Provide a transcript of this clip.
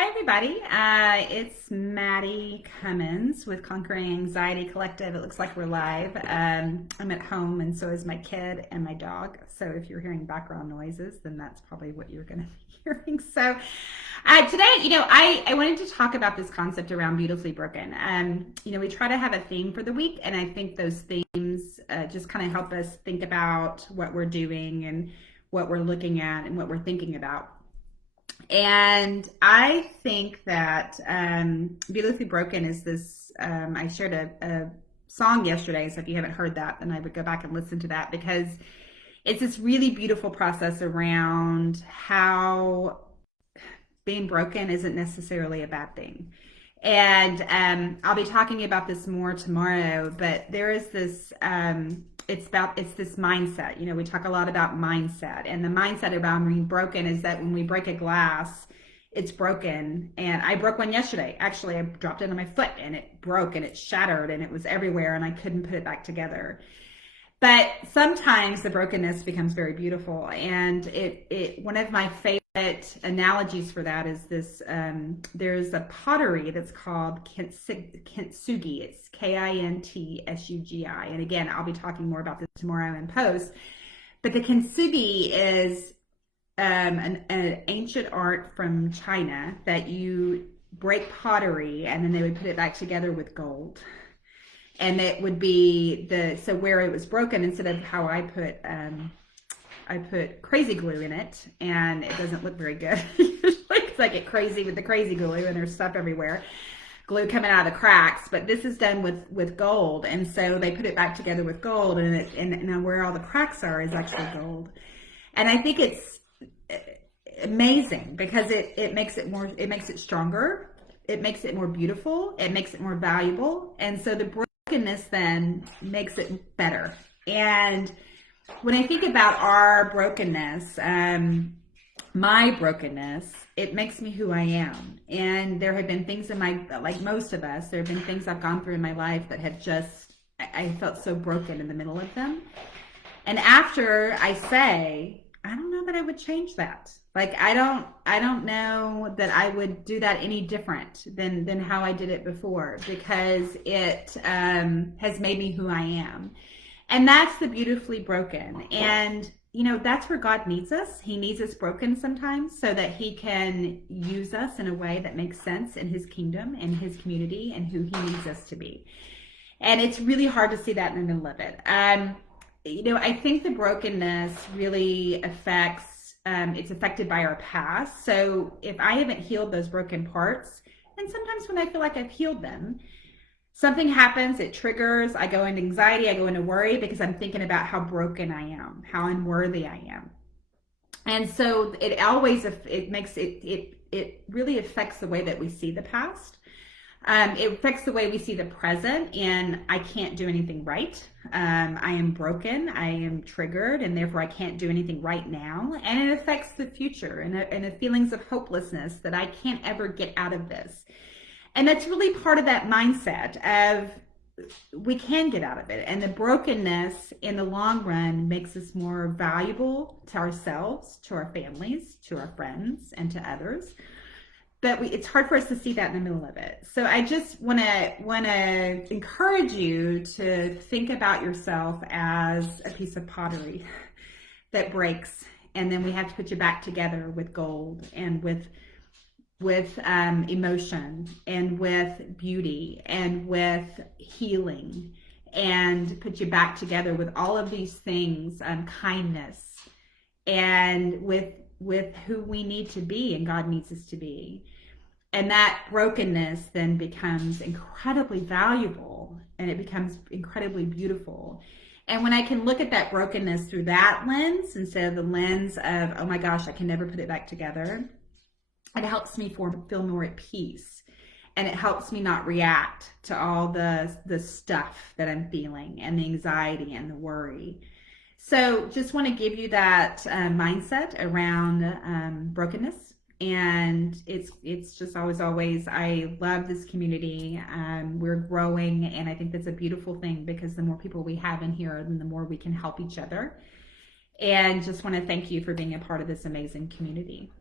Hi, everybody. It's Maddie Cummins with Conquering Anxiety Collective. It looks like we're live. I'm at home, and so is my kid and my dog. So if you're hearing background noises, then that's probably what you're going to be hearing. So today, I wanted to talk about this concept around beautifully broken. We try to have a theme for the week, and I think those themes just kind of help us think about what we're doing and what we're looking at and what we're thinking about. And I think that Beautifully Broken is this. I shared a song yesterday, so if you haven't heard that, then I would go back and listen to that because it's this really beautiful process around how being broken isn't necessarily a bad thing. And I'll be talking about this more tomorrow, but there is this it's this mindset. We talk a lot about mindset, and the mindset around being broken is that when we break a glass, it's broken. And I broke one yesterday. Actually, I dropped it on my foot and it broke and it shattered and it was everywhere and I couldn't put it back together. But sometimes the brokenness becomes very beautiful. And it one of my favorite analogies for that is this. There's a pottery that's called Kentsugi. It's Kintsugi. And again, I'll be talking more about this tomorrow in post. But the Kintsugi is an ancient art from China that you break pottery and then they would put it back together with gold. And it would be so where it was broken, instead of how I put crazy glue in it, and it doesn't look very good. Because I get crazy with the crazy glue and there's stuff everywhere, glue coming out of the cracks. But this is done with gold, and so they put it back together with gold, and now where all the cracks are is actually gold. And I think it's amazing because it makes it stronger, it makes it more beautiful, it makes it more valuable, and so the brokenness then makes it better. And when I think about our brokenness, my brokenness, it makes me who I am. And there have been things in like most of us, there have been things I've gone through in my life that have I felt so broken in the middle of them. And after I say, I don't know that I would change that. Like, I don't know that I would do that any different than how I did it before, because it has made me who I am. And that's the beautifully broken. And, that's where God needs us. He needs us broken sometimes so that he can use us in a way that makes sense in his kingdom and his community and who he needs us to be. And it's really hard to see that in the middle of it. I think the brokenness really it's affected by our past. So if I haven't healed those broken parts, and sometimes when I feel like I've healed them, something happens, it triggers, I go into anxiety, I go into worry because I'm thinking about how broken I am, how unworthy I am. And so it really affects the way that we see the past. It affects the way we see the present, and I can't do anything right. I am broken, I am triggered, and therefore I can't do anything right now. And it affects the future and the feelings of hopelessness that I can't ever get out of this. And that's really part of that mindset of we can get out of it. And the brokenness in the long run makes us more valuable to ourselves, to our families, to our friends, and to others. But it's hard for us to see that in the middle of it. So I just want to encourage you to think about yourself as a piece of pottery that breaks, and then we have to put you back together with gold and with emotion and with beauty and with healing, and put you back together with all of these things, kindness, and with who we need to be and God needs us to be. And that brokenness then becomes incredibly valuable, and it becomes incredibly beautiful. And when I can look at that brokenness through that lens instead of the lens of, oh my gosh, I can never put it back together, it helps me feel more at peace. And it helps me not react to all the stuff that I'm feeling and the anxiety and the worry. So just want to give you that mindset around brokenness. And it's just always, I love this community. We're growing, and I think that's a beautiful thing, because the more people we have in here, then the more we can help each other. And just want to thank you for being a part of this amazing community.